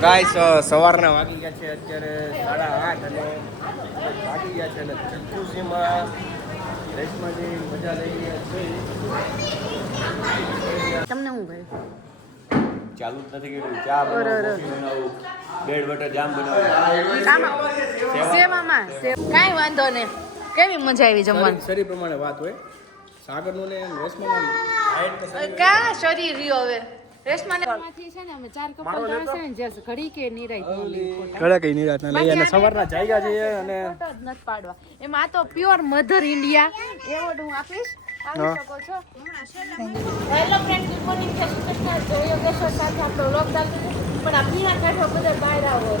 Guys સવારના વાગી ગયા છે અત્યારે 8:30 અને વાગી ગયા છે અને જકુઝીમાં રેસમાંથી મજા લઈ રહ્યા છે. તમને હું ભાઈ ચાલુ જ નથી કર્યું. ચા બનાવું, બ્રેડ બટર જામ બનાવું. સેવામાં કાંઈ વાંધો નહીં. કેવી મજા આવી જમવાની? શરીર પ્રમાણે વાત હોય. સાગરનું ને રેસમાં કા શરીર રહ્યો હવે રેસમાં માંથી છે ને અમે 4 કપલ છે ને જે ઘડી કે નિરાઈ ઘડા કઈ નિરાત ના લઈ અને સવારના જાગ્યા છે અને ફોટો જ નથી પાડવા. એમાં આ તો પ્યોર મધર ઇન્ડિયા એવોર્ડ હું આપીશ. આવી શકો છો. Hello friend, good morning. જય શ્રી કૃષ્ણ. જોયો દેશો સાથે આપણો વ્લોગ ચાલુ છે પણ આ પીણા કાઢો બધા બહાર આવો.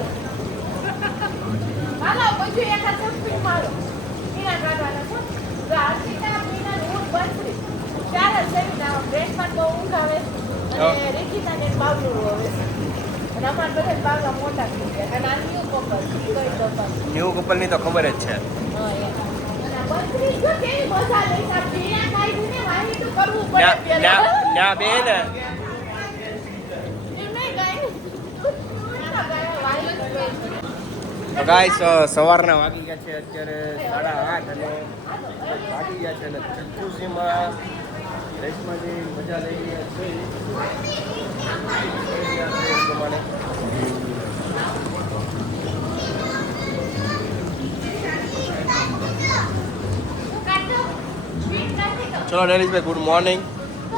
હાલો બધું એકા સસ્પીડ મારો. પીણા કાઢવાના છો. તો આર્ટિકા પીણા ઊંટ બનશે. ચાર જ છે ને ડ્રેસમાં તો ઊંઘ આવે અને રેખિતા ને બાવલું આવે. અને અમારા બધા બાવલા મોટા થઈ ગયા. અને આ ન્યુ કપલ કઈ કપલ ન્યુ કપલ ની તો ખબર જ છે. હા યાર. બત્રીસ જો કેવી મજા લઈ સા પીણા ખાઈ ને વાહી તો કરવું પડે પેલા. ના બે ને ગાઈસ સવારના વાગી ગયા છે અત્યારે 8:30 અને વાગી ગયા છે અને જકુઝીમાં રેસમાંથી મજા લઈ રહ્યા છે. પ્રમાણે ચલો ડેનિશભાઈ, good morning.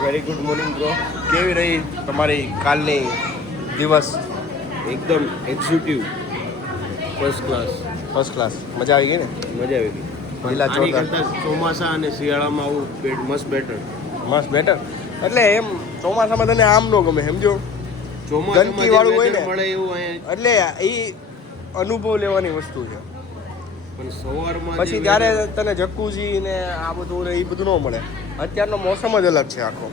Very good morning bro. કેવી રહી તમારી કાલની દિવસ? એકદમ એક્ઝિક્યુટિવ ફર્સ્ટ ક્લાસ. મજા આવી ગઈ ને? મજા આવી ગઈ. લીલા આની ચોખા કરતાં ચોમાસા અને શિયાળામાં આવું મસ્ત બેટર. મસ્ત બેટર. એટલે એમ ચોમાસામાં તને આમ નો ગમે સમજો, ગંદકી વાળું હોય ને મળે એવું અહીંયા. એટલે એ અનુભવ લેવાની વસ્તુ છે. પણ સવારમાં પછી ત્યારે તને જકુઝી ને આ બધું એ બધું ન મળે. અત્યારનો મોસમ જ અલગ છે આખો.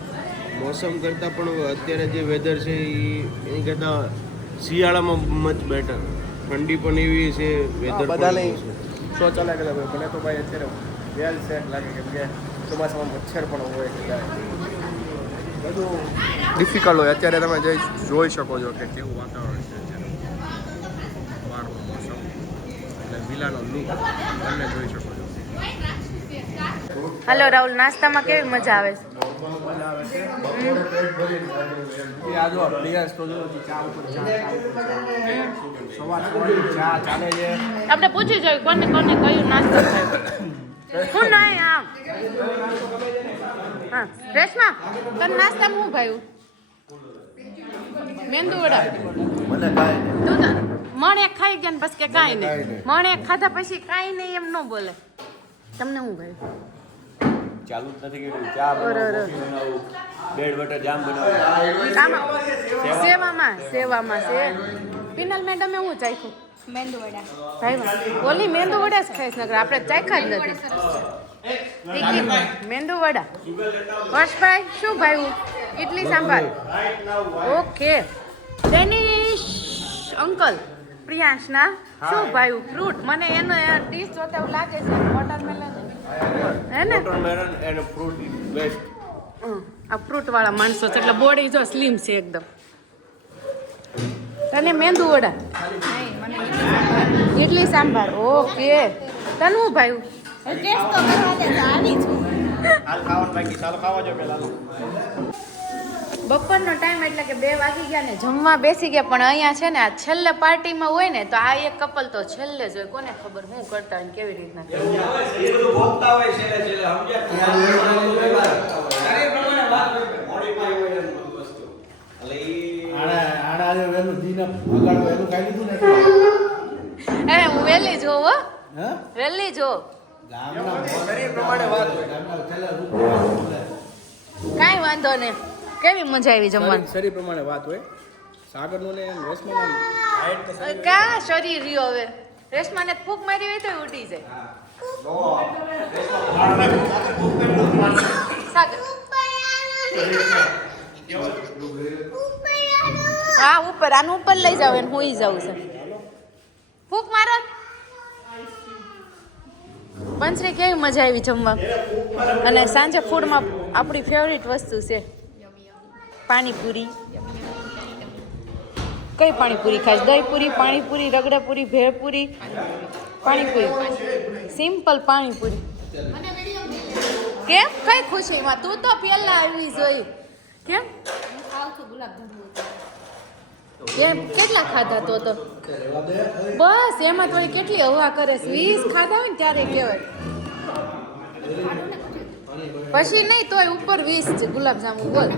મોસમ કરતાં પણ અત્યારે જે વેધર છે એની કરતાં શિયાળામાં મચ બેટર. ઠંડી પણ એવી છે, વેધર બધાને શો ચાલે કે મને તો ભાઈ અત્યારે વેલ સેટ લાગે કેમ કે ચોમાસામાં મચ્છર પણ હોય છે. બધું ડિફિકલ્ટ હોય. અત્યારે તમે જોઈ શકો છો કે કેવું વાતાવરણ છે અત્યારે. સવારનું મોસમ અને વિલાનો લુક તમને જોઈ શકો છો. હાલો રાહુલ, નાસ્તામાં કેવી મજા આવે છે? આપણે પૂછી જોઈએ કોને કોને કયું નાસ્તો ખાય. હું નહીં આમ હા રેશમા તને નાસ્તામાં શું ભાવ્યું? મેંદુ વડા. તું તો મણ એક ખાઈ ગયા ને પછી કે કાંઈ નહીં. મણ એક ખાધા પછી કાંઈ નહીં એમ ન બોલે. તમને શું ભાવ્યું? ચાલુ જ નથી કર્યું. ચા બનાવું, બ્રેડ બટર જામ બનાવું. સેવામાં છે. પિનલ મેડમે હું ચાખ્યું? મેંદુ વડા. ભાઈ ઓલી મેંદુ વડા જ ખાઈશ નકર આપણે ચાખ્યા જ નથી. મેંદુ વડા. હર્ષભાઈ શું ભાવ્યું? ઇડલી સાંભાર. ઓકે. ડેનિશ અંકલ પ્રિયાંશના શું ભાવ્યું? ફ્રૂટ. મને એનો ડીશ જોતા એવું લાગે છે વોટરમેલન હે ને? Watermelon and fruit best. આ ફ્રૂટ વાળા માણસો છે એટલે બોડી જો સ્લિમ છે એકદમ. તને મેંદુ વડા? નહીં, મને ઇડલી સાંભાર. ઓકે. તને શું ભાવ્યું? ટેસ્ટ તો કરવા દે તો આવી છું. હાલ ખાવાનું બાકી, ચાલો ખાવા જો પેલા. બપોરનો ટાઈમ એટલે કે 2 વાગી ગયા ને જમવા બેસી ગયા. પણ અહીંયા છે ને આ છેલ્લે પાર્ટીમાં હોય ને તો આ એક કપલ તો છેલ્લે જ હોય. કોને ખબર હું કરતા હોય ને કેવી રીતના હું વહેલી જોઉં હો. વહેલી જો કાંઈ વાંધો નહીં. કેવી મજા આવી જમવાની? શરીર પ્રમાણે વાત હોય. સાગરનું ને રેસમાં કા શરીર રહ્યો હવે રેશમાને ફૂંક મારી હોય તો ઉડી જાય. સાગર હા ઉપર આનું ઉપર લઈ જાવ એને હોઈ જવું છે. ફૂંક મારો. બંસરી કેવી મજા આવી જમવા? અને સાંજે ફૂડમાં આપણી ફેવરિટ વસ્તુ છે પાણીપુરી. કઈ પાણીપુરી ખાઈશ? દહીંપુરી, પાણીપુરી, રગડાપુરી, ભેળપુરી, પાણીપુરી, સિમ્પલ પાણીપુરી. કેમ કઈ ખુશીમાં? તું તો પહેલા આવી જોઈ. કેમ કેમ કેટલા ખાધા તો બસ એમાં તો કેટલી હવા કરે છે. 20 ખાધા હોય ને ત્યારે કહેવાય. પછી નહીં તોય ઉપર 20 છે ગુલાબજાંબુ. બોલ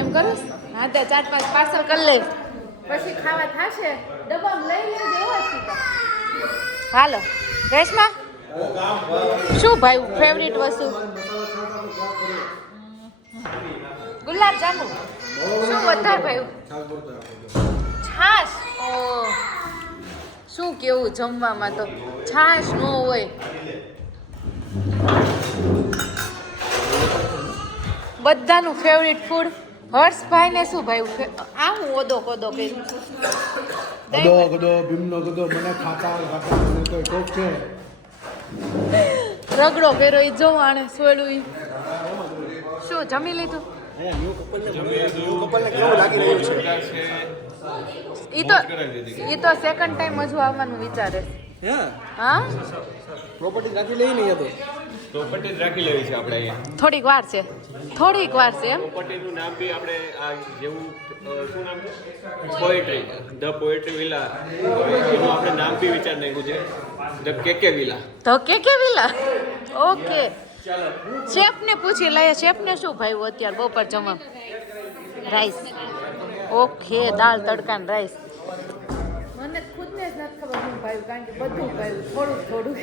એમ કરું? હા તો 4-5 પાર્સલ કરી લે, પછી ખાવા થશે. ડબ્બામાં લઈ લેજો એવા સીધા. હાલો રેશમા, શું ભાઈ ફેવરિટ વસ્તુ? ગુલાબજાંબુ. શું વધારે ભાઈ? છાશ. ઓ શું કેવું જમવામાં તો છાશ ન હોય. બધાનું ફેવરિટ ફૂડ. હર્ષભાઈ ને શું ભાઈ? આ હું ઓદો કોદો કર્યું. ગદો ભીમનો ગદો મને ખાતા મને કોઈ કોક છે. રગડો કર્યો એ જોવાણે સોયડું ઈ. શું જમી લીધું? ઈ તો સેકન્ડ ટાઈમ હજુ આવવાનું વિચારે. હા પ્રોપર્ટી રાખી લઈ નહીં હતો. પ્રોપર્ટી રાખી લેવી છે આપણે અહીંયા. થોડીક વાર છે, થોડીક વાર છે એમ. પ્રોપર્ટીનું નામ બી આપણે આ જેવું શું નામ છે? Poetry, the poetry villa. એનું આપણે નામ બી વિચાર નાખ્યું છે, ધ કેકે વિલા. તો કે વિલા. ઓકે શેફ ને પૂછી લઈએ. શેફ ને શું ભાવ્યું અત્યારે બપોર જમવા? રાઈસ. ઓકે દાળ તડકા ને રાઈસ. મને ખુદને જ નથી ખબર શું ભાવ્યું, કારણ કે બધું ભાવ્યું થોડું થોડું.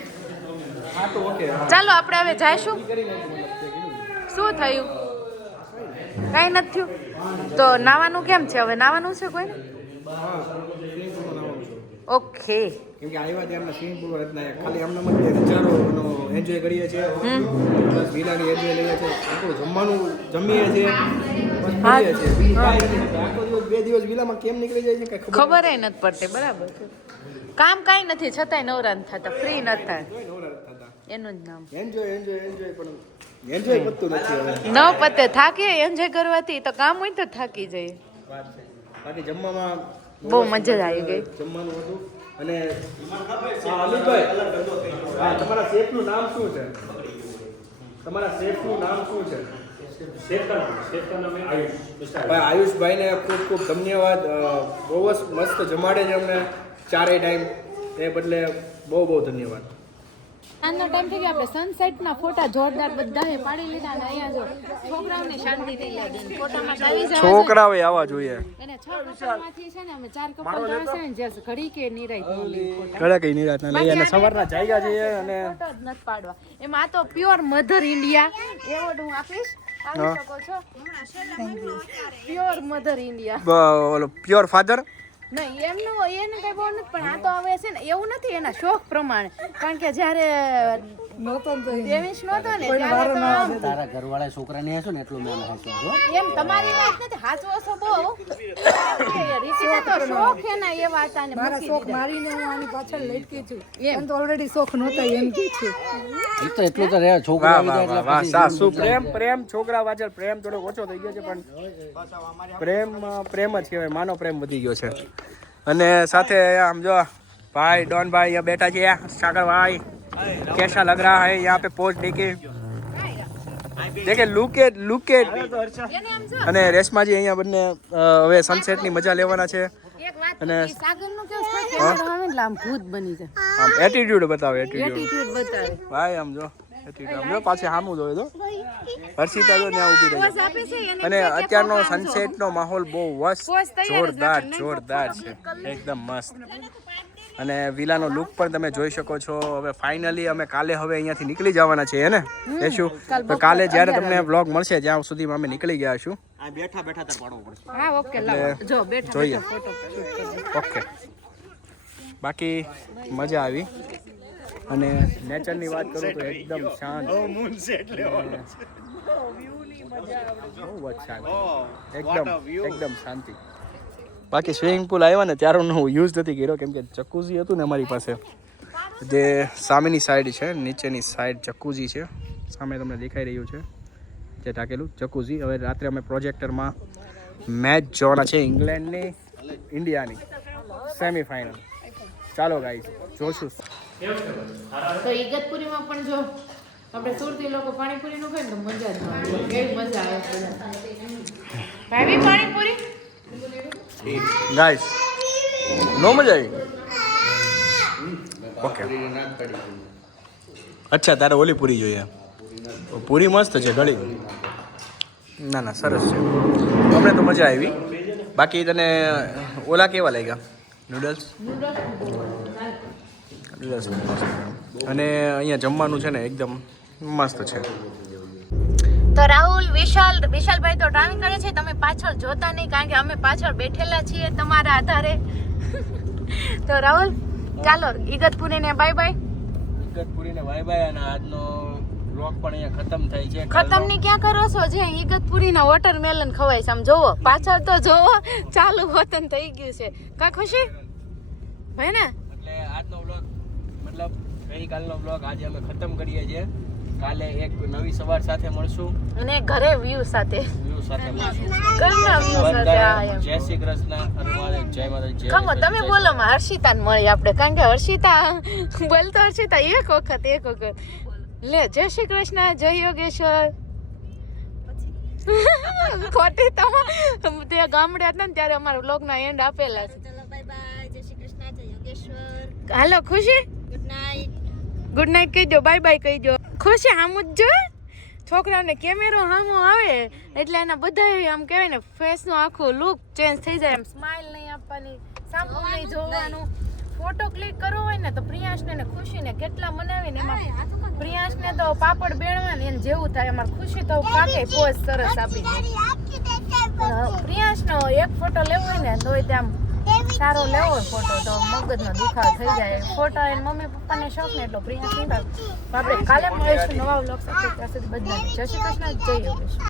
ચાલો આપણે હવે જઈશું. શું થયું? કાંઈ નથી થયું. તો નાવાનું કેમ છે હવે? નાવાનું છે કોઈ? ઓકે કેમ કે આવ્યા ત્યાં સ્વિમિંગ પુલ ખાલી આમને મধ্যે નજારો એન્જોય કરીએ છીએ, પ્લસ વિલાની એન્જોય લઈએ છીએ, આપણું જમવાનું જમીએ છીએ, બસ ફરીએ છીએ. બીજું કાંઈ નથી. આખો દિવસ 2 દિવસ વિલામાં કેમ નીકળી જાય છે કઈ ખબર નથી પડતી. બરાબર છે. કામ કાંઈ નથી છતાંય નવરા નથી થતા, ફ્રી નથી થાય. એનું જ નામ એન્જોય એન્જોય એન્જોય. પણ એન્જોય પતતું નથી હવે. ન પતે થાકીએ એન્જોય કરવાથી. તો કામ હોય તો થાકી જઈએ. બાકી જમવામાં બહુ મજા આવી ગઈ. જમવાનું હતું. અને અમિતભાઈ, હા તમારા શેફનું નામ શું છે? તમારા શેફનું નામ શું છે? ભાઈ આયુષભાઈને ખૂબ ખૂબ ધન્યવાદ. બહુ જ મસ્ત જમાડે છે અમને 4 ટાઈમ. એ બદલે બહુ બહુ ધન્યવાદ. આજનો ટાઈમ થઈ ગયો. આપણે સનસેટના ફોટા જોરદાર બધાએ પાડી લીધા. અને અહીંયા જો છોકરાઓને શાંતિ નહીં લાગે. ફોટામાં આવી જાય. છોકરાઓએ આવવા જોઈએ. અને 6 કપલમાંથી છે ને અમે 4 કપલ આવશે ને જે ઘડી કે નિરાત ન લે ફોટા. ઘરે કઈ નિરાત ના લઈએ. અને સવારના જાગ્યા છે અને ફોટો જ નથી પાડવા. એમાં આ તો પ્યોર મધર ઇન્ડિયા એવોર્ડ હું આપીશ. આવી શકો છો. Pure mother India. ઓલો પ્યોર ફાધર નહીં એમનું એને કઈ બહુ નથી. પણ આ તો હવે છે ને એવું નથી, એના શોખ પ્રમાણે. કારણ કે જ્યારે ડેવિશ નહોતો ને ત્યારે તો આમ તારા ઘરવાળા છોકરાને હશો ને એટલું મેં હશો એમ તમારી વાત નથી. હાચવો છો બહુ. રીતિના તો શોખ એના એવા હતા ને મારા મૂકી શોખ દીધા. મારીને હું આની પાછળ લટકી છું. એમ. એમ તો ઓલરેડી શોખ નહોતા એમ કે છે. એ તો એટલું તો રહે છોકરા વાહ આવી જાય વાહ વાહ એટલે વાહ. પછી સાસુ પ્રેમ છોકરા પાછળ પ્રેમ થોડો ઓછો થઈ ગયો છે, પણ પ્રેમ જ કહેવાય. માનો પ્રેમ વધી ગયો છે. અને સાથે આમ જો भाई डॉन भाई यहाँ बैठा है, सागर भाई कैसा लग रहा है यहाँ पे पोज देके देखे लुक एट અને રેશમાજી અહીંયા બંને હવે સનસેટની મજા લેવાના છે. અને સાગરનું કેવું છે કેમેરા આવે ને આમ ભૂત બની જાય. આમ એટીટ્યુડ બતાવે એટીટ્યુડ બતાવે ભાઈ. આમ જો એટીટ્યુડ આમ જો પાછે સામું જોયો તો હર્ષિતા જો ત્યાં ઊભી પોઝ રહી. આપે છે એને અને કે અત્યારનો program show. સનસેટનો માહોલ બહુ પોઝ તૈયાર જ જોરદાર રાખો. જોરદાર છે, એકદમ મસ્ત. અને વિલાનો લુક પણ તમે જોઈ શકો છો. હવે ફાઇનલી અમે કાલે હવે અહીંયાથી નીકળી જવાના છીએ ને શું? તો કાલે જ્યારે તમને વ્લોગ મળશે જ્યાં સુધીમાં અમે નીકળી ગયા છું. બેઠા બેઠા તાર પાડવો પડશે. હા ઓકે લાવો જો બેઠા જોઈએ. બેઠા ફોટો શૂટ કરી દે. ઓકે, બાકી મજા આવી. અને નેચરની વાત કરું તો એકદમ શાંત, બહુ જ શાંત, એકદમ શાંતિ. બાકી સ્વિમિંગ પુલ આવ્યા ને ત્યારે હું યુઝ નથી કર્યો, કેમ કે જકુઝી હતું ને અમારી પાસે, જે સામેની સાઈડ છે, નીચેની સાઈડ જકુઝી છે, સામે તમને દેખાઈ રહ્યું છે જે ટાકેલું જકુઝી. હવે રાત્રે અમે પ્રોજેક્ટરમાં મેચ જોવાના છે ઇંગ્લેન્ડની ઇન્ડિયાની સેમીફાઇનલ. ચાલો ગાઈસ જોશું. તો ઈગતપુરીમાં પણ જો આપણે સુરતી લોકો પાણીપુરી નું ખાય ને તો મજા જ આવે. કેવી મજા આવે ભાઈ પાણીપુરી ગાઈસ નો મજા આવી. ઓકે અચ્છા તારે ઓલી પૂરી જોઈએ. પૂરી મસ્ત છે ગળી. ના ના સરસ છે. અમને તો મજા આવી. બાકી તને ઓલા કેવા લાગ્યા નૂડલ્સ? નૂડલ્સ અને અહીંયા જમવાનું છે ને એકદમ મસ્ત છે. તો રાહુલ વિશાલભાઈ તો ડ્રાઇવિંગ કરે છે. તમે પાછળ જોતા નહીં કારણ કે અમે પાછળ બેઠેલા છીએ તમારા આધારે. તો રાહુલ ચાલો ઈગતપુરીને બાય બાય. ઈગતપુરીને બાય બાય. અને આજનો બ્લોગ પણ અહીંયા ખતમ થાય છે. ખતમ ની ક્યાં કરો છો? જે ઈગતપુરીના વોટરમેલન ખવાય છે આમ જોવો પાછળ તો જોવો ચાલુ વતન થઈ ગયું છે. કા ખુશી ભાઈ ને એટલે આજનો બ્લોગ મતલબ ગઈકાલનો બ્લોગ આજે અમે ખતમ કરીએ છીએ. કાલે એક નવી સવાર સાથે મળશું અને ઘરે વ્યૂ સાથે મળશું. ઘરના વ્યૂ સાથે આ એમ. જય શ્રી કૃષ્ણ. હનુમાન જય માતા જય. ખમો તમે બોલો માં હર્ષિતાને મળી આપણે કારણ કે હર્ષિતા બોલતો હર્ષિતા એક વખત લે જય શ્રી કૃષ્ણ જય યોગેશ્વર. ખોટી તે ગામડે હતા ને ત્યારે અમારા વ્લોગના એન્ડ આપેલા છે. હાલો ખુશી ગુડ નાઇટ કહી દો બાય બાય કહી દો. ખુશી આમ જ જો છોકરાઓને કેમેરો સામો આવે એટલે એના બધા આમ કહેવાય ને ફેસનો આખો લુક ચેન્જ થઈ જાય. એમ સ્માઇલ નહીં આપવાની સામું નહીં જોવાનું. ફોટો ક્લિક કરવો હોય ને તો પ્રિયાંશને ને ખુશીને કેટલા બનાવીને એમાં પ્રિયાંશને તો પાપડ બેણવાને એને જેવું થાય. અમારે ખુશી તો કાકે પોઝ સરસ આપી દે. પ્રિયાંશનો એક ફોટો લેવો હોય ને તો ત્યાં સારો લેવો હોય ફોટો તો મગજનો દુખાવો થઈ જાય. ફોટો એને મમ્મી પપ્પાને શોખ ને એટલો પ્રિયાંશ નહીં થાય. આપણે કાલે મળીશું નવા વ્લોગ સાથે. ત્યાં સુધી બધાને જય શ્રી કૃષ્ણ જય યોગેશ.